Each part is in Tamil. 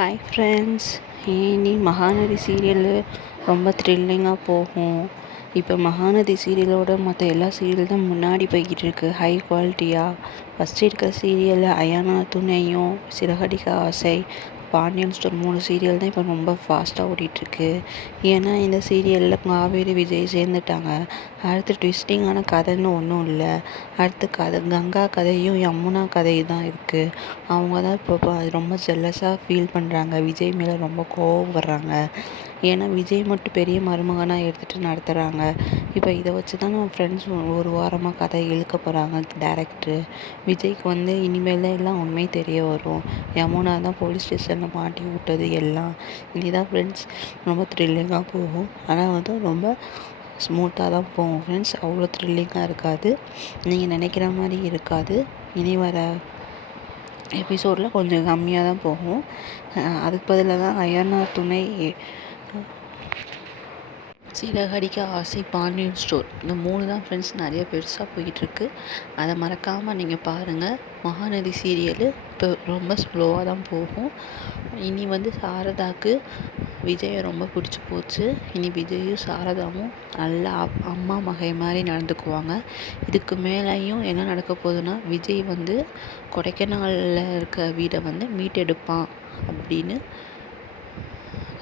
Hi friends. இனி மகாநதி சீரியலு ரொம்ப த்ரில்லிங்காக போகும். இப்போ மகாநதி சீரியலோட மற்ற எல்லா சீரியல் தான் முன்னாடி போய்கிட்டு இருக்குது ஹை குவாலிட்டியாக. ஃபஸ்ட்டு இருக்கிற சீரியலில் அயானா துணையும், சிறகடிக்க ஆசை, பாண்டியன் ஸ்டோர் 3 சீரியல் தான் இப்போ ரொம்ப ஃபாஸ்ட்டாக ஓடிட்டுருக்கு. ஏன்னா இந்த சீரியலில் காவேரி விஜய் சேர்ந்துட்டாங்க. அடுத்து ட்விஸ்டிங்கான கதைன்னு ஒன்றும் இல்லை. அடுத்து கங்கா கதையும் யமுனா கதை தான் இருக்குது. அவங்க தான் இப்போ ரொம்ப ஜெல்லஸாக ஃபீல் பண்ணுறாங்க. விஜய் மேலே ரொம்ப கோவப்படுறாங்க. ஏன்னா விஜய் மட்டும் பெரிய மருமகனாக எடுத்துகிட்டு நடத்துகிறாங்க. இப்போ இதை வச்சு தான் நம்ம ஃப்ரெண்ட்ஸ் ஒரு வாரமாக கதை இழுக்க போகிறாங்க டேரக்டரு. விஜய்க்கு இனிமேல் தான் எல்லாம் உண்மை தெரிய வரும். யமுனா தான் போலீஸ் ஸ்டேஷனில் மாட்டி விட்டது எல்லாம். இனிதான் ஃப்ரெண்ட்ஸ் ரொம்ப த்ரில்லிங்காக போகும். ஆனால் ரொம்ப ஸ்மூத்தாக தான் போகும் ஃப்ரெண்ட்ஸ். அவ்வளோ த்ரில்லிங்காக இருக்காது. நீங்கள் நினைக்கிற மாதிரி இருக்காது. இனி வர எபிசோடில் கொஞ்சம் கம்மியாக தான் போகும். அதுக்கு பதிலாக தான் அயானா துணை, சிறகடிக்க ஆசை, பாண்டியன் ஸ்டோர் இந்த 3 தான் ஃப்ரெண்ட்ஸ் நிறைய பெருசாக போய்கிட்டுருக்கு. அதை மறக்காமல் நீங்கள் பாருங்கள். மகாநதி சீரியலு இப்போ ரொம்ப ஸ்லோவாக தான் போகும். இனி சாரதாவுக்கு விஜயை ரொம்ப பிடிச்சி போச்சு. இனி விஜயும் சாரதாவும் நல்லா அம்மா மகை மாதிரி நடந்துக்குவாங்க. இதுக்கு மேலேயும் என்ன நடக்க போகுதுன்னா, விஜய் கொடைக்கானலில் இருக்க வீடை மீட்டெடுப்பான் அப்படின்னு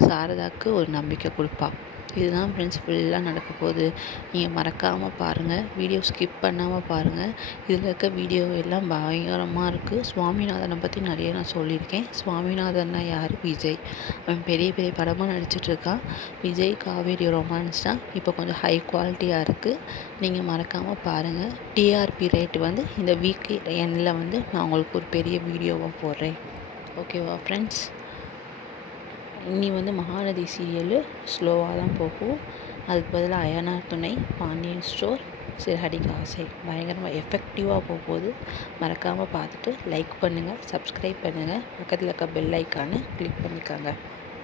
சாரதாவுக்கு ஒரு நம்பிக்கை கொடுப்பா. இதுதான் ஃப்ரெண்ட்ஸ் ஃபுல்லாக நடக்க போகுது. நீங்கள் மறக்காமல் பாருங்கள். வீடியோ ஸ்கிப் பண்ணாமல் பாருங்கள். இதில் இருக்க வீடியோ எல்லாம் பயங்கரமாக இருக்குது. சுவாமிநாதனை பற்றி நிறைய நான் சொல்லியிருக்கேன். சுவாமிநாதன்னா யார்? விஜய். அவன் பெரிய பெரிய படமாக நடிச்சிட்ருக்கான். விஜய் காவேரி ரொமான்ஸ் தான் இப்போ கொஞ்சம் ஹை குவாலிட்டியாக இருக்குது. நீங்கள் மறக்காமல் பாருங்கள். டிஆர்பி ரேட்டு இந்த வீக் எண்டில் நான் உங்களுக்கு ஒரு பெரிய வீடியோவாக போடுறேன். ஓகேவா ஃப்ரெண்ட்ஸ்? இனி மகாநதி சீரியலு ஸ்லோவாக தான் போகும். அதுக்கு பதிலாக அயானா துணை, பாண்டியன் ஸ்டோர், சிறகடிக்க ஆசை பயங்கரமாக எஃபெக்டிவாக போகுது. மறக்காமல் பார்த்துட்டு லைக் பண்ணுங்கள், சப்ஸ்கிரைப் பண்ணுங்கள், பக்கத்தில் இருக்க பெல் ஐக்கானை கிளிக் பண்ணிக்கோங்க.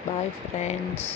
Bye friends.